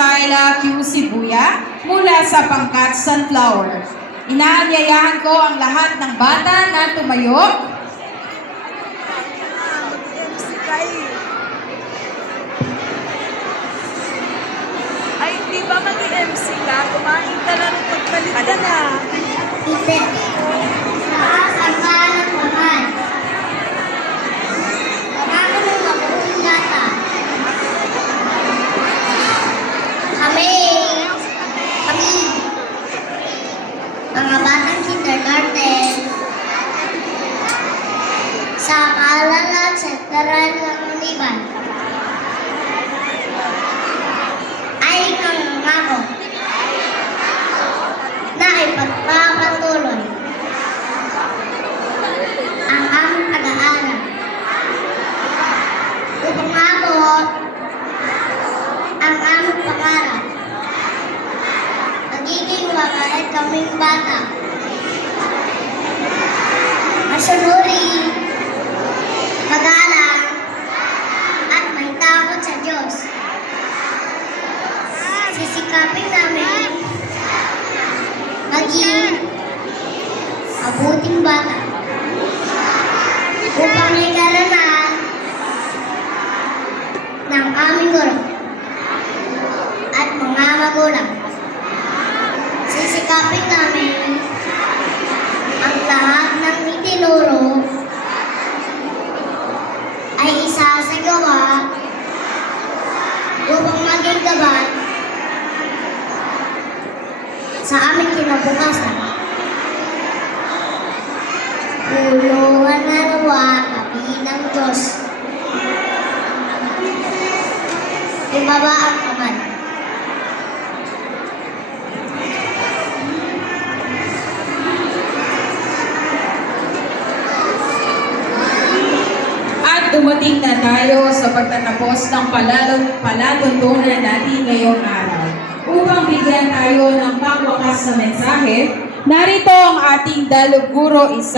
Zyla Q. Sibuya mula sa pangkat Sunflower. Inaanyayahan ko ang lahat ng bata na tumayo. Ay, di ba mag-MC ka? Kumain ka na rin pagpalit ka na. Hindi. Taas ang kanan naman. Paano ng mabuting bata? Kami, mga batang kindergarten, sa Kalalat Central ng Liban, ay nangangako na ipagpapatuloy ang aming pag-aaral upang maabot ang aming pangarap. Magiging mabait kaming bata. Masunuri, magalang, at may takot sa Diyos. Sisikapin namin maging mabuting bata upang ikaranan ng aming guro at mga magulang. Sisikapin namin ang lahat ng itinuro ay isasagawa upang maging gabay sa aming kinabukasan. Tulungan na nawa kami ng Diyos. Ibaba ang kamay. Dumating na tayo sa pagtatapos ng palatuntunan natin ngayong araw. Upang bigyan tayo ng pangwakas na mensahe, narito ang ating dalawang guro isa.